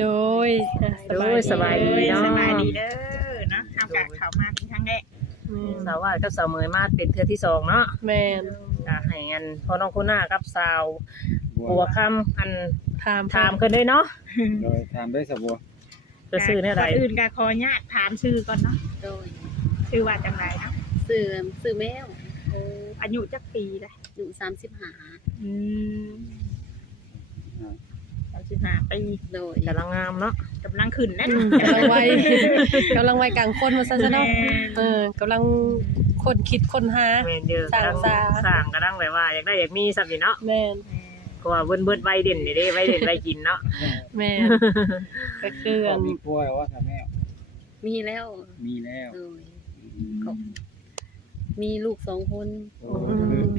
โดยสบายดีเนาะ สบายดีเด้อเนาะทำกะเขามาเป็นครั้งแรก สาวว่ากับสาวเมยมาเป็นเทื่อที่สองเนาะ แม่น ก็ให้อันพ่อน้องคุณหน้ากับสาวบัวคำอัน ถาม กันด้วยเนาะ โดยถามได้สบัว จะซื้อเนี่ยไร ก่อนอื่นกะขอญาตถามชื่อก่อนเนาะ โดย ชื่อว่าจังไรเนาะ สื่อแมว อายุจักปีเลย อยู่35 อืม35 ปี โดย กำลังงามเนาะ กำลังขึ้นนะ กำลังวัยกำลังวัยกลางคนว่าซั่นซะเนาะกำลังคนคิดคนหา แม่นเยอะ สร้างสา สร้างกระดังแบบว่าอยากได้อยากมีสับอยู่เนาะ แม่น ก็ว่าเบิ้นไว้เด่นนี่เด้ไว้เด่นไว้กินเนาะ แม่นก็คือ ก็ อัน มีพัวว่าทำแม่ มีแล้ว มีแล้ว โดยเขามีลูก2 คน โอ้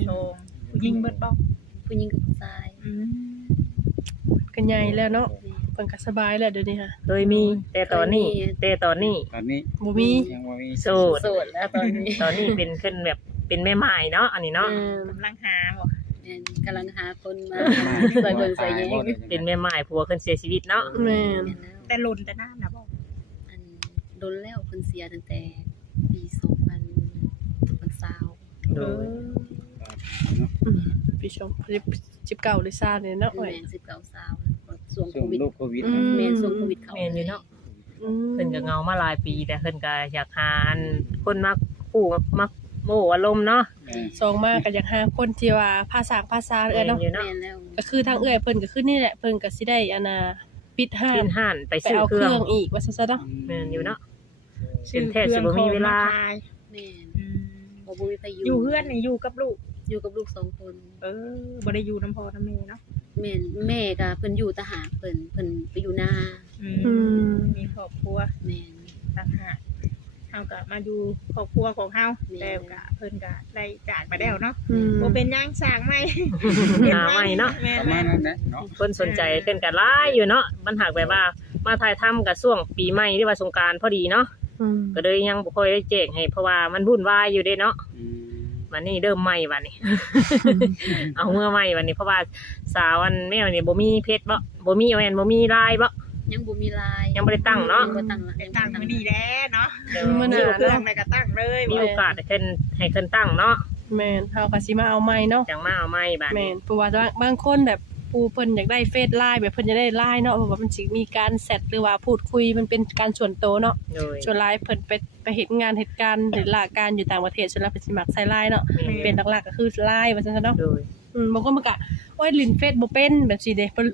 โชว์ผู้หญิงเบิดบอก ผู้หญิงกับผู้ชาย ก็ใหญ่แล้วเนาะเพิ่นก็สบายแล้วเดี๋ยวนี้ค่ะ เคยมีแต่ตอนนี้ ตอนนี้ บ่มี ยังว่ามี โสด โสดแล้วตอนนี้ ตอนนี้เป็นขึ้นแบบเป็นแม่ไม้เนาะอันนี้เนาะ กำลังหาบ่ กำลังหาคนมาใส่เบิ่งใส่แยง เป็นแม่ไม้ผัวขึ้นเสียชีวิตเนาะ แม่น แต่ลนแต่หน้านะบอก อันโดนแล้วเพิ่นเสียตั้งแต่ปี2020 โดย ปีชง19ลิซ่าเนี่ยเนาะ แม่ โอ้ย น19 20ช่วง ช่ โคว ง วิด โรคโควิด แม่นช่วงโควิดเข้า แม่นอยู่เนาะ อืม เพิ่นก็เงามาหลายปีแต่เพิ่นก็อยากหาอันคนมาคู่มาโมอารมณ์เนาะ สองมาก็อยากหาคนที่ว่าภาษาเอ้ยเนาะ อยู่เนาะ แม่นแล้ว ก็คือทางเอ้ยเพิ่นก็คือนี่แหละเพิ่นก็สิได้อันน่ะปิดห้า กิ น นห่านไป ไป ซื้อ เอา เค เค รื่ รื่ อ อง งอีกว่าซั่นซะเนาะ แม่นอยู่เนาะ ชื่อ เป็นแทบสิบ่มีเวลา แม่น อืม บ่มีไปอยู่ อยู่เพื่อนนี่อยู่กับลูก อยู่กับลูก2 คน บ่ได้อยู่น้ำพ่อน้ำแม่เนาะ แม่ก็เพิ่นอยู่ทหารเพิ่นไปอยู่นา มีครอบครัว แม่น ต่างหากเฮาก็มาดูครอบครัวของเฮา แม่ แล้วก็เพิ่นก็ได้จากไปแล้วเนาะ อืม บ่เป็นหยังสร้างใหม่ หาใหม่เนาะ แม่ ประมาณนั้นนะเนาะ คนสนใจเพิ่นก็หลายอยู่เนาะมันหากแบบว่ามาถ่ายทำกับช่วงปีใหม่หรือว่าสงกรานต์พอดีเนาะ อืม ก็เลยยังบ่ค่อยได้แจ้งให้เพราะว่ามันวุ่นวายอยู่เด้เนาะ อืม วันนี้เริ่มใหม่วันนี้ เอาเมื่อใหม่วันนี้เพราะว่าสาวอันแม่วันนี้บ่มีเพจบ่บ่มีแม่นบ่มีไลน์บ่ ยังบ่มีลาย ยังบ่ได้ตั้งเนาะ ยังบ่ตั้ง เป็นตั้งมื้อนี้แหละเนาะ เดี๋ยว มื้อห มี น้า เครื่องไปก็ตั้งเลย มีโอกาสให้เพิ่นตั้งเนาะ แม่นเฮาก็สิมาเอาใหม่เนาะ จังมาเอาใหม่บัด แม่ นี้ นเพราะว่าบางคนแบบผู้เพิ่นอยากได้เฟซไลน์แบบเพิ่นจะได้ไลน์เนาะเพราะว่ามันสิมีการแชทหรือว่าพูดคุยมันเป็นการส่วนตัวเนาะ โดย ส่วนไลน์เพิ่นไปเฮ็ดงานเหตุการณ์หรือลาการอยู่ต่างประเทศส่วนแล้วเพิ่นสิมักใช้ไลน์เนาะเป็นหลักๆก็คือไลน์ว่าซั่นซะเนาะ โดย บางคนมันก็โอ้ยลินเฟซบ่เป็นแบบสิเด้เพิ่น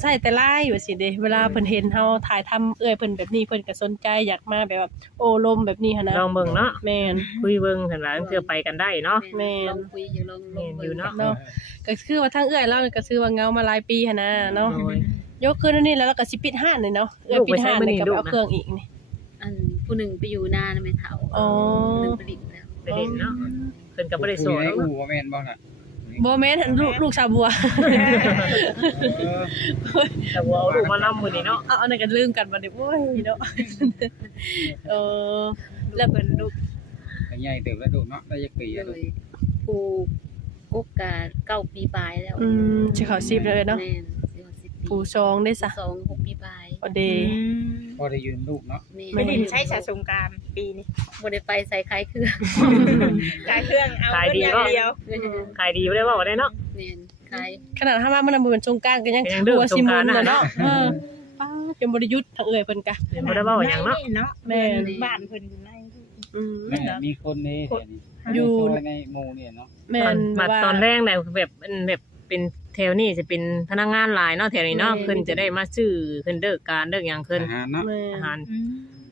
ใช้แต่ไลน์แบบสิเด้เวลาเพิ่นเห็นเฮาถ่ายทำเพิ่นแบบนี้เพิ่นก็สนใจอยากมาแบบว่าโอ้ลมแบบนี้หั่นนะ ลองเบิ่งเนาะ แม่น คุยเบิ่งหั่นล่ะเพื่อไปกันได้เนาะ แม่น ลองคุยอยู่ลอง แม่นอยู่เนาะ เนาะก็คือว่าทางเราก็คือว่าเงามาหลายปีหั่นนะเนาะ โดย ยกขึ้นนี่แล้วเราก็สิปิดห้านเลยเนาะปิดห้านเลยก็ไปเอาเครื่องอีกนี่ อันผู้หนึงไปอยู่นาแม่เฒ่า อ๋อ ผู้หนึงไปดิบแล้ว ไปเด่นเนาะเพิ่นก็บ่ได้โส คุ ด ยใน เนาะ อู่ว่าแม่นบ่ล่ะ บ่แม่นลูกชาวบัว เออ แต่ว่าเอาลูกมานํมื้อนี้เนาะ เอาอันนั้นก็ลืมกันบัดนี้โอ้ยเนาะเออ แล้วเพิ่นลูก ก็ใหญ่เติบแล้วดูเนาะได้จักปีแล้ว โด ดู ยผู้กุ๊กกะ9 ปีปลายแล้ว สิเข้า10เลยเนาะ แม่นสิว่า10 ปี ผู้ชองได้ซะ 2 6 ปีปลาย บ่ดี พอได้ยืนลูกเนาะ แม่ ไปดินใช้สะสงกรารปีนี้ บ่ได้ไปใส่คล้ายเครื่อง ขายเครื่องเอาเงินอย่างเดียว ขายดีบ่ได้เว้าได้เนาะ แม่นคล้าย ขนาดถ้ามามันบ่เป็นสงกรานต์ก็ยัง ยังเด้อ หัวสิมุน สงกรานต์น่ะ เนาะป้าจนบ่ได้หยุดทางเพิ่นกะ บ่ได้เว้าหยังเนาะ เนาะ แม่น บ้านเพิ่นอยู่ใน แม่มีคนใน อยู่ ในหมู่เนี่ยเนาะ แม่น มาตอนแรกเนี่ยแบบเป็นแถวนี้จะเป็นพนักงานหลายเนาะแถวนี้เนาะเพิ่นจะได้มาซื้อเพิ่นเลิกการเลิกหยังเพิ่น อาหารเนาะ แม่ อาหาร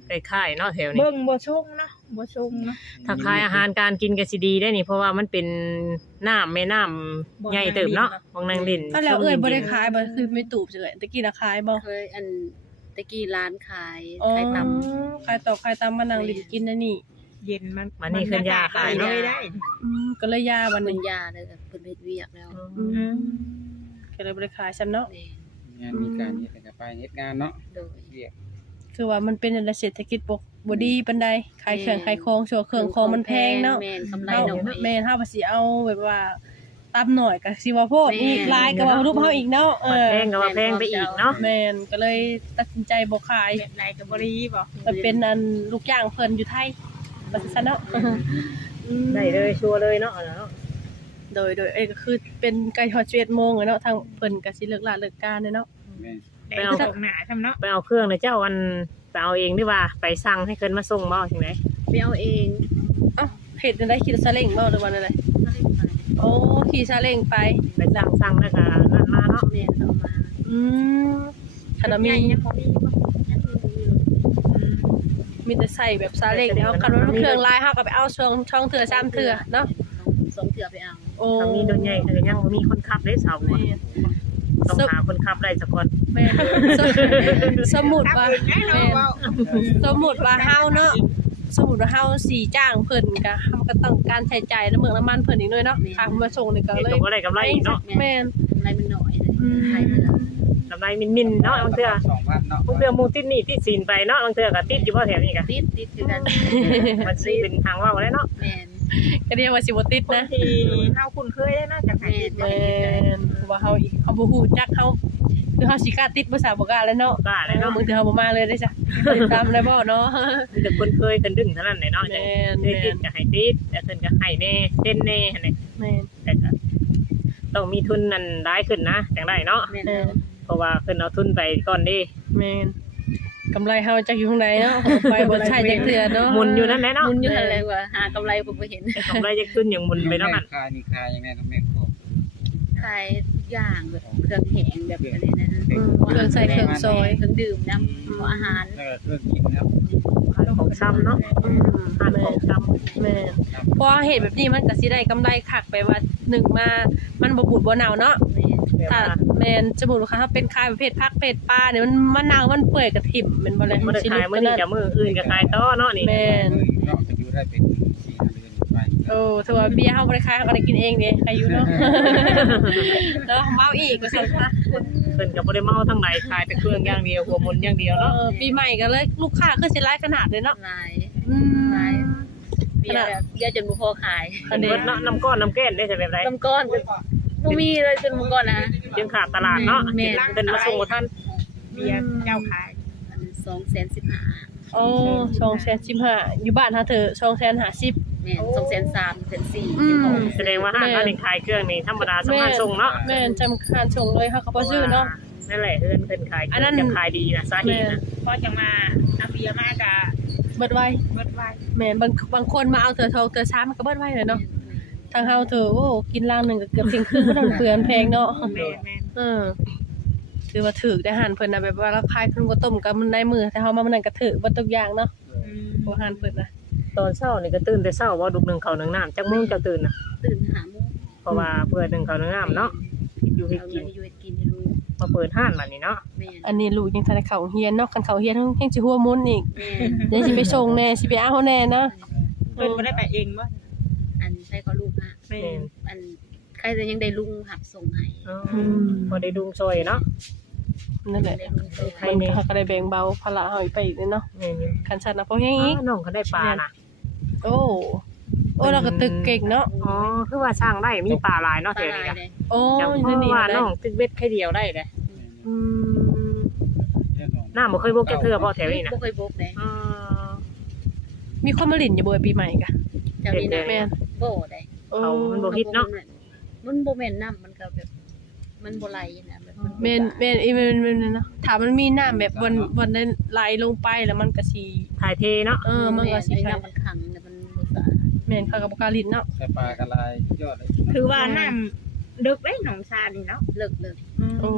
คล้ายๆเนาะแถวนี้ เบิ่งบ่ชงเนาะบ่ชงเนาะ ถ้าขายอาหารการกินก็สิดีได้นี่เพราะว่ามันเป็นน้ำแม่น้ำใหญ่เติบเนาะบางนางเล่น ถ้าแล้วบ่ได้ขายบ่คือไม่ตูบจังได๋ตะกี้น่ะขายบ่ เคยอันตะกี้ร้านขาย อ๋อ ขายตำ ขายตอกขายตำมานั่งลิ้นกินอันนี่ เย็นมัน มันนี่เคลื่อนยาขาย เล เนาะ ยได้ ก็เลยยาวัน เพิ่ นี้ นยาเลยเพิ่นเฮ็ดเวียกแล้ว ก็เลยบ่ได้ขายซ้ำเนาะ แม่ งานมีการเฮ็ดก็ไปเฮ็ดงานเนาะ โดย เรียก คือว่ามันเป็นเศรษฐกิจบ่ดีปานใดขายเครื่องขายของชั่วเครื่องของมันแพงเนาะ แม่นกำไร เฮา น้อย แม่นเฮาภาษีเอาแบบว่า ตามหน่อยก็สิว่าโพดอีกหลายก็ว่ารูปเฮาอีกเนาะแพงก็ว่าแพงไปอีกเนาะ แม่นก็เลยตัดสินใจบ่ขาย แบบไรก็บ่ได้บ่ ไปเป็นอันลูกจ้างเพิ่นอยู่ไทยว่าซั่นเนาะ ได้เลยชัวร์เลยเนาะเนาะ โดยก็คือเป็นไกลฮอด11:00 นเนาะทางเพิ่นก็สิเลิกลาเลิกการเนาะ แม่น ได้เอาตกหน้าทำเนาะ ไปเอาเครื่องนะเจ้าอันไปเอาเองดีว่าไปสั่งให้เพิ่นมาส่งบ่จังได๋ ไปเอาเอง อ้าวเฮ็ดจังได๋ขี่ซาเล้งบ่หรือว่าจังได๋ ก็เลยไป โอ้ขี่ซาเล้งไป ไปสั่งแล้วก็นั่นมาเนาะ แม่นเอามา อืมคันว่ามี ยังบ่มีบ่ ยังมีอยู่ มีแต่ใส่แบบซาเล้งเดี๋ยวคันว่ามันเครื่องลายเฮาก็ไปเอาช่องเทื่อ3เทื่อเนาะ สองเถื่อไปเอา โอ้ ทางนี้โดนใหญ่ก็ยังบ่มีคนขับได้สาว แม่น ต้องหาคนขับได้สักคน แม่นสมมุติว่า แน่นอนว่า สมมุติว่าเฮาเนาะสมมุติว่าเฮาสิจ้างเพิ่นก็เฮาก็ต้องการใช้จ่ายน้ำเมืองน้ำมันเพิ่นอีกด้วยเนาะค่ามาส่งนี่ก็ เห็น เลย ก็บ่ได้กำไรอีกเนาะ แม่น กำไรมันน้อยเลยไทยเถื่อก ำไรมินๆเนาะบางเทื่อ 2,000เนาะ บางเทื่อหมู่ติดหนี้ติดสินไปเนาะบางเทื่อก็ติดอยู่บ่แถวนี้ก็ ติดคือกัน มันสิเป็นทางเว้าได้เนาะ แม่น ก็เรียกว่าสิบ่ติด บาง นะ ทีเฮาคุ้นเคยได้นะจากไหน แม่นเพราะว่าเฮาอีกเฮาบ่ฮู้จักเฮาคือเฮาสิกล้าติดภาษาบ่กล้าแล้วเนาะ กล้าแล้วเนาะ บางทีเฮาบ่มาเลยได้จ้ะติดตามได้บ่เนาะ มีแต่คนเคยกันดึงเท่านั้นแหละเนาะจัง แม่น ได้ติดก็ให้ติดแต่เพิ่นก็ให้แน่เต้นแน่หั่นนี่ แม่น แต่ก็ต้องมีทุนนั่นหลายขึ้นนะจังได้เนาะ แม่น แม่น เพราะว่าเพิ่นเอาทุนไปก่อนเด้ แม่นกำไรเฮาจักอยู่ข้างในเนาะไปบ่ใช่จักเทื่อเนาะ หมุนอยู่นั่นแหละเนาะ มุนอยู่หั่นแหละว่าหากำไรบ่เห็น กำไรจะขึ้นอย่างหมุนไปเนาะหั่น ขายนี่ขายยังไงต้องแม่ขอ ขายทุกอย่างแบบเครื่องแห้งแบบอะไรนะ เครื่องใส่เครื่องซอย เครื่องดื่มน้ำอาหาร แล้วก็เครื่องกินครับ ขายของซ้ำเนาะขายของซ้ำ แม่นพอเฮ็ดแบบนี้มันก็สิได้กำไรคักไปว่าหนึ่งมามันบ่บูดบ่เน่าเนาะ แบบ ถ้า ว่า แม่นสมมุติว่าเขาเป็นขายประเภทผักเภทปลาเนี่ยมันเน่ามันเปื่อยก็ถิ่มแม่นบ่เลย บ่ได้ขายมื้อนี้กับมื้ออื่นก็ขายต่อเนาะนี่ แม่น เนาะจะอยู่ได้เป็น4-5เดือนไป โอ้ถือว่าเบียร์เฮาบ่ได้ขายเฮาก็ได้กินเองเด้ใครอยู่เนาะ แล้วเมาอีกก็ซั่นซะ เพิ่นก็บ่ได้เมาทั้งหลายขายแต่เครื่องอย่างเดียวหัวหมุนอย่างเดียวเนาะ ปีใหม่ก็เลยลูกค้าคือสิหลายขนาดเลยเนาะ ลาย อืม ลายเบียร์แบบเบียร์จนบ่พอขาย อันนี้เนาะน้ำก้อนน้ำแก้นได้ใช่แบบไร น้ำก้อนก็บ่มีเลยจนมื้อก่อนนะ จึงขาดตลาดเนาะ แม่ เพิ่นมาส่งบ่ทัน เบียร์เจ้าขาย อัน215,000 โอ้215,000อยู่บ้านเฮาเถอะ250,000 แม่น203,000 อืม 4,000 แสดงว่าห้างเขานี่ขายเครื่องนี่ธรรมดาสามารถส่งเนาะ แม่นจำคานส่งเลยเฮาก็บ่ซื้อเนาะ นั่นแหละเพิ่นขาย อันนั้น จะขายดีนะสาเหตุนะ พอจะมาเอาเบียร์มากะ เบิดไว เบิดไว้ แม่นบางคนมาเอาเถอะ2เถอะ3มันก็เบิดไวเลยเนาะทางเฮาเถอะโอ้กินลังหนึงก็เกือบเที่ยงคืนบ่ต้องเปลือนแพงเนาะ แม่นแม่น คือว่าถูกได้อาหารเพิ่นน่ะแบบว่าราคายขึ้นบ่ต้มก็มันได้มือแต่เฮามามันนั่นก็ถูกบ่ทุกอย่างเนาะ อืม บ่อาหารเพิ่นน่ะ ตอนเช้านี่ก็ตื่นแต่เช้าว่าดุกหนึ่งเขาวหนึ่งน้ำจักโมุ่งจะตื่นนะ ตื่น5:00น เพราะว่าเพื่อหนึ่งเขาวหนึ่งน้ำเนาะอยู่ให้ เอา กิน อยู่ให้กินให้ลูก มาเปิดห้านมันนี่เนาะ แม่น อันนี้ลูกยังทันได้เข้าโรงเรียนเนาะคันเข้าโรงเรียนแฮงสิหัวมุนอีก แม่น เดี๋ยวสิไปส่งแน่สิไปเอาแน่นะ เพิ่นบ่ได้ไปเองบ่ อันใส่ก็ลูกฮะ แม่น อันใครจะยังได้ลุงหับส่งให้ พอได้ดุงซอยเนาะ นั่นแหละ ได้ลุงส่ง ใคร ให้ นี่ เฮาก็ได้แบ่งเบาภาระเฮาอีกไปอีกเนาะ แม่นอยู่ คันซั่นน่ะเพราะแฮงอีก น้องเขาได้ปลานะ โอ้เราก็ตึกเก่งเนาะ อ๋อคือว่าสร้างได้มีปลาหลายเนาะ ปลา เท่า ลา นี้ ย ก็ เลย โอ้ จัง ย เพ นั่น ราะ นี่ ว่า แห น้ ละ องตึกเบ็ดแค่เดียวได้เลย อืม น้ำบ่เคยบกแค่เทื่อบ่แถวนี้นะ บ่เคยบกเลย อ๋อ มีคนมาหลินอยู่บ่ปีใหม่กะ เจ้านี่นะ แม่น บ่ได้ โอ้ เอามันบ่ฮิตเนาะ มันบ่แม่นน้ำมันก็แบบมันบ่ไหลนะแบบ แม่นอีแม่นเนาะถ้ามันมีน้ำแบบวันนั้นไหลลงไปแล้วมันก็สิ ถ่ายเทเนาะ มันก็สิ ไอ้ ใช่ น้ำมันขังเนี่ยมันบ่สะอาด แม่นเขาก็บ่กล้าลิ้นเนาะ แต่ปลากระลายยอดเลย ถือว่าน้ำดึกได้หนองชานี่เนาะ เลิก โอ้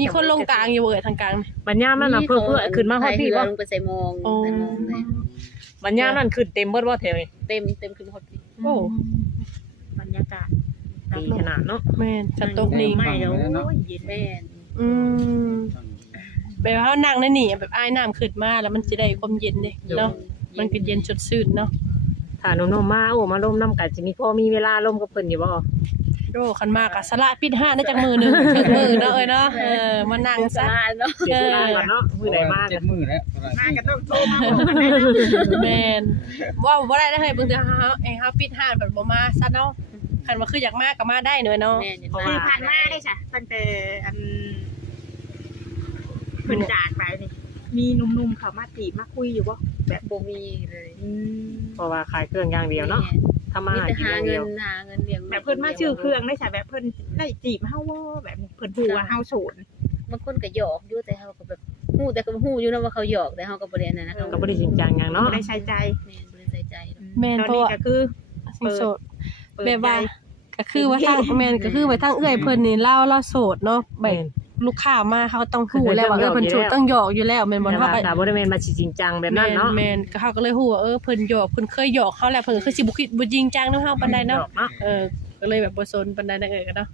มีคนลงกลางอยู่เว้ยทางกลาง บัญญามนั่นน่ะเพื่อขึ้นมาฮอดพี่บ่ ลงไปใส่มอง โอ้ ใส่มองเลย บัญญามนั่นขึ้นเต็มเบิดบ่แถวนี้ เต็มขึ้นฮอดพี่ โอ้ บรรยากาศ ดีขนาดเนาะ แม่นคันตกนี่ ไม่แล้วโอ้ยเย็น แม่น อืมแบบว่าเฮานั่งในนี่แบบอ้ายน้ำขึ้นมาแล้วมันสิได้ความเย็นเด้เนาะมันก็เย็นสดชื่นเนาะ ถ้าหนุ่มๆมาโอ้มาร่มน้ำกันสิมีพอมีเวลาร่มกับเพิ่นอยู่บ่ โดคันมากอะสละปิดห้าได้จากมือหนึงถึงมือเนาะเนาะมานั่ง สะ ซะ อาดเนาะ เสียเวลากันเนาะมื้อใดมากั เจ็ น ดมื้อแล้ว มาก็ต้องโทรมาบอกกันได้เนาะ แม่นว่าบ่ได้เด้อเฮ้ยเบิ่งเด้อเฮาปิดห้านเพิ่นบ่มาซะเนาะ คันว่าคืออยากมาก็มาได้เนาะ แม่นอยู่ คือ บ้า ผ่านมาได้จ้ะตั้งแต่อันเพิ่นจากไปนี่มีหนุ่มๆเขามาจีบมาคุยอยู่บ่ แบบบ่มีเลย เพราะว่าขายเครื่องอย่างเดียวเนาะทำมา มี หา แต่ กิน หา อย่าง เงิ เดี น ยว หาเงินเลี้ยง แบบเพิ่นมาชื่อเครื่องได้จ้ะแบบเพิ่นได้จีบเฮาบ่แบบนี้เพิ่นฮู้ว่าเฮาโสด บางคนก็หยอกอยู่แต่เฮาก็แบบฮู้แต่ก็ฮู้อยู่นะว่าเขาหยอกแต่เฮาก็บ่ได้อันนั้นนะ ก็บ่ได้จริงจังอย่างเนาะ บ่ได้ใช้ใจ แม่นบ่ได้ใส่ใจเนาะ แม่น ตอน เพราะ นี้ ว่า ก็คือ โสด เปิด แบบว่า ใจ ก็คือว่าทางแม่นก็คือว่าทางเอื้อยเพิ่นนี่เล่าโสดเนาะแบบลูกค้ามาเขาต้องฮู้แล้วว่าเพิ่นโสดต้องหยอกอยู่แล้วแม่นบ่ แต่ เฮา ว่า ก็ ก็บ่ได้แม่นมาสิจริงจังแบบนั้นเนาะ แม่นก็เขาก็เลยฮู้ว่าเพิ่นหยอกเพิ่นเคยหยอกเขาแล้วเพิ่นก็คือสิบ่คิดบ่จริงจังนำเฮาปานใดเนาะก็เลยแบบบ่สนปานใดนั่นเอ้ยก็เนาะ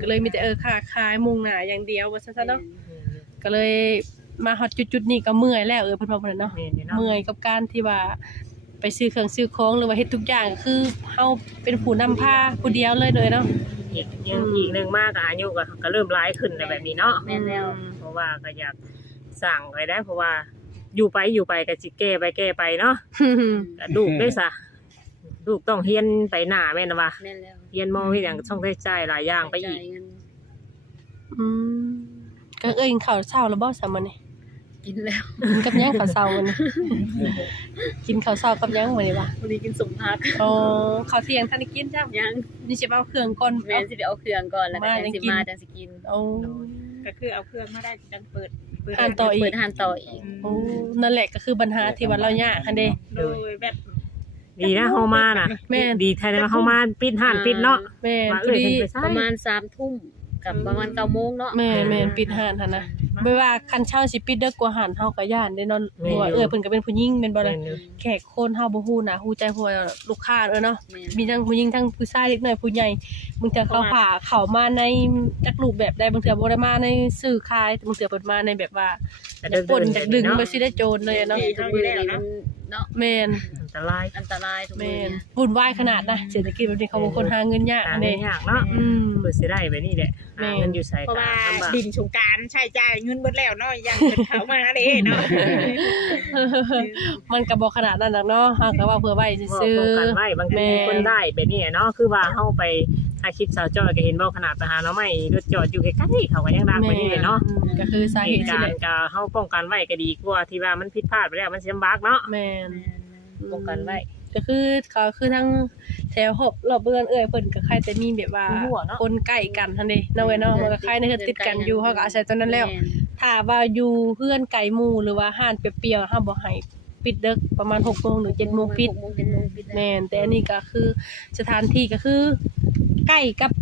ก็เลยมีแต่ค้าขายมุ่งหน้าอย่างเดียวว่าซั่นซะเนาะก็เลยมาฮอดจุดๆนี้ก็เมื่อยแล้วเพิ่นว่าบ่ได้เนาะ แม่นอยู่เนาะ เมื่อยกับการที่ว่าไปซื้อเครื่องซื้อของหรือว่าเฮ็ดทุกอย่างก็คือเฮาเป็นผู้นำพาผู้เดียวเลยเนาะ อีกนึงมากอายุก็เริ่มร้ายขึ้นในแบบนี้เนาะ แม่นแล้ว เพราะว่าก็อยากสั่งไปได้เพราะว่าอยู่ไปก็สิแก้ไปเนาะก็ลูกได้ซะลูกต้องเรียนไปหน้าแม่นว่า แม่นแล้ว เรียนมออย่างต้องได้จ่ายหลายอย่างไปอีก จ่ายเงิน อืมก็กินข้าวเช้าแล้วบ่ซะมื้อนี้ กินแล้ว กินกับหยังข้าวเช้ามื้อนี้กินข้าวเช้ากับหยังมื้อนี้วะ วันนี้กินสมพัก อ๋อข้าวเที่ยงท่านได้กินจ้ะ ยัง นี่สิเอาเครื่องก่อน แม่นสิไปเอาเครื่องก่อนแล้วก็จังสิมาจังสิกิน โอ้ ก็คือเอาเครื่องมาได้จังเปิด อ่านต่ออีก เปิดหานต่ออีก โอ้นั่นแหละก็คือปัญหาที่ว่าเรายากหั่นเด้ โดยแบบ ดีนะเฮามาน่ะ แม่น ดีแท้เลยว่าเฮามาปิดห้านปิดเนาะ แม่น ว่า พอดี เพิ่นไปใช้ ประมาณ3 ทุ่มกับประมาณ9 โมงเนาะ แม่นปิดห้านหั่นนะไม่ว่าคันเช่าสิปิดเด้อกว่าหันเฮาก็ย่านเด้เนาะเพราะว่าเพิ่นก็เป็นผู้หญิงแม่นบ่ล่ะ แขกคนเฮาบ่ฮู้นะฮู้ใจพวกลูกค้าเนาะ แม่น มีทั้งผู้หญิงทั้งผู้ชายเล็กน้อยผู้ใหญ่บางเทื่อเขาผ่าเข้ามาในจักรูปแบบใดบางเทื่อบ่ได้มาในสื่อขายบางเทื่อเพิ่นมาในแบบว่าอยากปล้นอยากดึงไปสิได้โจรเลยเนาะ ทุกมื้อนี้มันเนาะ แม่น อันตราย อันตรายทุกมื้ แม่ อน นี้ วุ่นวายขนาดนะเศรษฐกิจแบบนี้เขาบ่คนหาเงินยาก หา อัน เงิ นี้ นยากเนาะ อืม เปิดสิได้ไปนี่แหละหาเงินอยู่ใส่ เพราะ ก็ ว่า ลำบาก ดินสงกรารใช้จ่ายเงินเบิดแล้วเนาะยังเพิ่นเข้ามาเด้เนาะ มันก็บ่ขนาดนั้นหรอกเนาะเฮาก็ว่าเพื่อไว้ซื่อ ป้องกันไว้บางทีคนได้แบบนี้เนาะคือว่าเฮาไปถ่ายคลิปสาวจอยก็เห็นบ่ขนาดไปหาเนาะไม่รถจอดอยู่ใกล้ๆเขาก็ยังดังไปนี่เนาะ ก็คือสา เห เหตุ ตุ สิ การ แหละ ณ์ก็เฮาป้องกันไว้ก็ดีกว่าที่ว่ามันผิดพลาดไปแล้วมันสิลำบากเนาะ แม่น ป้องกันไว้ ก็คือเขาคือทั้งแถวหอบรอบเรือนเพิ่นก็ใครแต่มีแบบว่าคนใกล้กันหั่นเด้เนาะเว้ยเนาะมันก็ใครในคือติดกันอยู่เฮาก็อาศัยตอนนั้นแล้วถ้าว่าอยู่เพื่อนไกลหมู่หรือว่าห้านเปรี้ยวๆเฮาบ่ให้ปิดดึกประมาณ 6:00 นหรือ 7:00 นปิด 6 โมง 7 โมงปิดแล้ว แม่นแต่อันนี้ก็คือสถานที่ก็คือใกล้กับ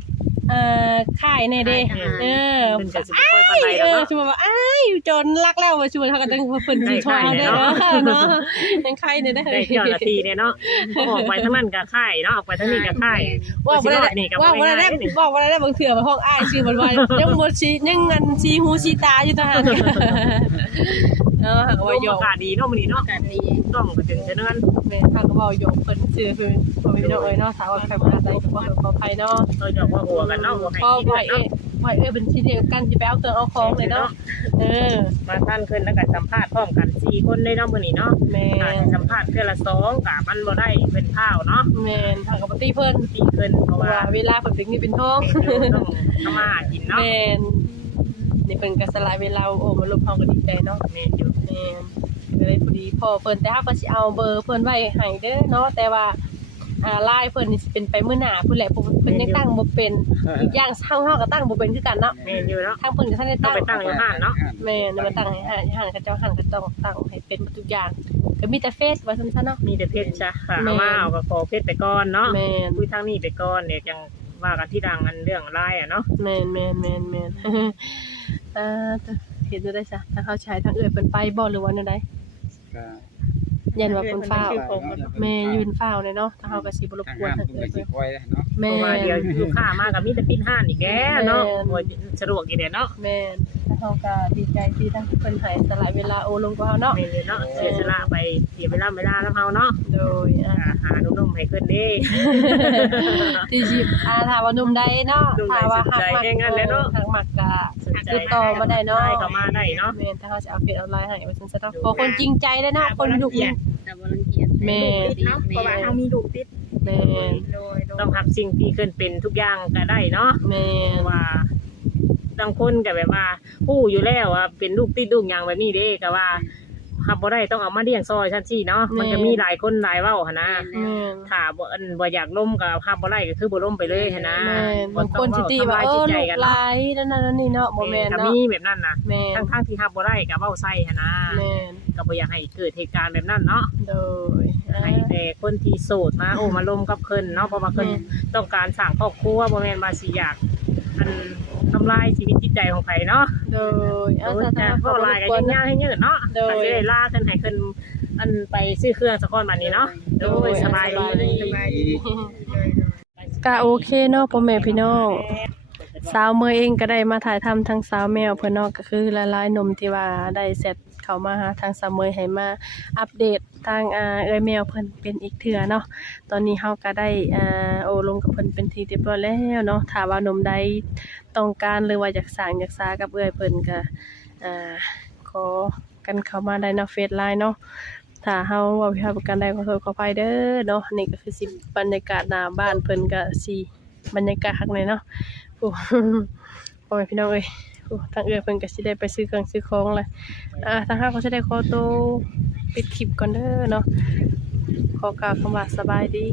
ค่ายแน่เด้เออ เพิ่นก็สิบ่ค่อยปานใดดอกเนาะ ชวนว่าอ้ายโจรลักแล้วว่าชวนเขาก็ต้องเพิ่นสิชอเด้อเนาะยังใครเนี่ยได้ ได้เจ้าหน้าที่เนี่ยเนาะออกไปทั้งนั้นก็ค่ายเนาะออกไปทั้งนี้ก็ค่าย ว่าบ่ได้บอกว่าได้บางเถื่อมาห้องอ้ายชื่อมันว่ายังบ่ชี้ยังงันชี้หูชี้ตาอยู่ทหารเนาะหาก ว่า ว่า โย หยอก กาสดีเนาะมื้อนี้เนาะ การนี้ ต้องก็ถึงจะเนิน แม่หากว่าหยอกเพิ่นชื่อคือบ่มีดอกเอ้ยเนาะสาวว่าใครมาได้ก็บ่ขออภัยเนาะ เราหยอกว่าหัวกันเนาะหัวให้ พอ คิด ไหว เนาะ เป็นชิ้นเดียวกันสิไปเอาเครื่องเอาของเลยเนาะมาท่านขึ้นแล้วก็สัมภาษณ์พร้อมกัน4คนเลยเนาะมื้อนี้เนาะ แม่ สัมภาษณ์เทื่อละ2ก็มันบ่ได้เป็นข้าวเนาะ แม่ทางกับปฏิเพิ่น ตีขึ้นเพราะว่า ว่าเวลาเพิ่นถึงนี่เป็นท้อง ต้องทำมาหากินเนาะ แม่นนี่เพิ่นก็สลายเวลาโอ้มาลบเฮาก็ดีใจเนาะ แม่นอยู่ แม่นก็เลยพอดีพอเพิ่นแต่เฮาก็สิเอาเบอร์เพิ่นไว้ให้เด้อเนาะแต่ว่าไลน์เพิ่นนี่สิเป็นไปมื้อหน้าพุ่นแหละเพิ่นยังตั้งบ่เป็นอีกอย่างเฮาก็ตั้งบ่เป็นคือกันเนาะ แม่นอยู่เนาะ ทางเพิ่นก็ทันได้ ต้อ ตั้ ง ง ไปตั้งอยู่ห้านเนาะ แม่นมาตั้งให้ห้างเขาเจ้าห้างก็ต้องตั้งให้เป็นหมดทุกอย่างก็มีแต่เฟซว่าซั่นซะเนาะ มีแต่เพชรจ้ะค่ะเอามาเอาก็ขอเพชรไปก่อนเนาะ แม่น คุยทางนี้ไปก่อนเดี๋ยวจังว่ากันที่ดังอันเรื่องไลน์อ่ะเนาะ แม่นเห็นได้ซะถ้าเขาใช้ทางเอื้อยเพิ่นไปบ่หรือว่าแนวใด ก็ ยันว่าเพิ่นฟ้าวแม่ยืนฟ้าวเลยเนาะถ้าเฮาก็สิบ่รบ ทาง กวน ห้าง ทาง ผม เอื้อ ก็ ย สิ เพิ่น คอยเนาะ แม่ เพราะว่าเดี๋ยวลูกค้ามาก็มีแต่ปิดห้านอีกแล้วเนาะโอ้ยสะดวกอีเด้เนาะ แม่นถ้าเฮาก็ดีใจที่ทางเพิ่นให้สลายเวลาโอลงกว่าเฮาเนาะ แม่นอยู่เนาะเสียสละไปเสียเวลาแล้วเฮาเนาะ โดยหานุ่มๆให้ขึ้นเด้ ที่สิถ้าว่าหนุ่มใดเนาะถ้าว่าหักมักหักมักก็ สนใจ ติดต่อมาได้เนาะ ก็มาได้เนาะ แม่นถ้าเขาจะเอาเฟซเอาไลน์ให้ว่าซั่นซะเนาะขอคนจริงใจได้เนาะคนดุ แต่บ่รังเกียจ แม่ ติดเนาะเพราะว่าเฮามีลูกติด แม่น โดย ต้องรับสิ่งที่เพิ่นเป็นทุกอย่างก็ได้เนาะ แม่ เพ น ราะว่าบางคนก็แบบว่าฮู้อยู่แล้วว่าเป็นลูกติดลูกหยังแบบนี้เด้ก็ว่ารับบ่ได้ต้องเอามาเลี้ยงซอยซั่นซี่เนาะมันก็มีหลายคนหลายเว้าหั่นนะ แม่น ถ้าบ่อยากล้มก็รับบ่ได้ก็คือบ่ล้มไปเลยหั่นนะ แม่นบางคนสิติว่าลูกหลายนั่นนั่นนี่เนาะบ่แม่น ก็ เนาะ มีแบบนั้นนะ แม่น ทั้งที่รับบ่ได้ก็เว้าใส่หั่นนะ แม่น ก็บ่อยากให้เกิดเหตุการณ์แบบนั้นเนาะ โดย ให้แต่คนที่โสดมามาล้มกับเพิ่นเนาะเพราะว่าเพิ่นต้องการสร้างครอบครัวบ่แม่นว่าสิอยากทำลายชีวิตจิตใจของไผเนาะ โดย โอ้ยแต่เว้าหลายก็ยากให้เยอะเนาะก็สิได้ลาเพิ่นให้เพิ่นไปซื้อเครื่องซะก่อนบัดนี้เนาะโดยสบายดี สบายดี ก็โอเคเนาะพ่อแม่พี่น้องสาวเมยเองก็ได้มาถ่ายทำทั้งสาวแมวเพิ่นเนาะก็คือหลายๆหนุ่มที่ว่าได้เสร็จเข้ามาหาทางสาวเมยให้มาอัปเดตทางเอ้ยแมวเพิ่นเป็นอีกเทื่อเนาะตอนนี้เฮาก็ได้โอ้ลงกับเพิ่นเป็นที่เรียบร้อยแล้วเนาะถ้าว่าหนุ่มใดต้องการหรือว่าอยากสร้างอยากสากับเอ้ยเพิ่นก็ขอกันเข้ามาได้เนาะเฟซไลน์เนาะถ้าเฮาเว้าผิดพลาดประการใดขอโทษขออภัยเด้อเนาะนี่ก็คือสิบรรยากาศหน้าบ้านเพิ่นก็สิบรรยากาศคักเลยเนาะโอ้ พ่อแม่พี่น้องเอ้ยโอ้ทางเอื้อเพิ่นก็สิได้ไปซื้อเครื่องซื้อของเลยทางเฮาก็สิได้ขอตัวปิดคลิปก่อนเด้อเนาะขอกล่าวคำว่าสบายดี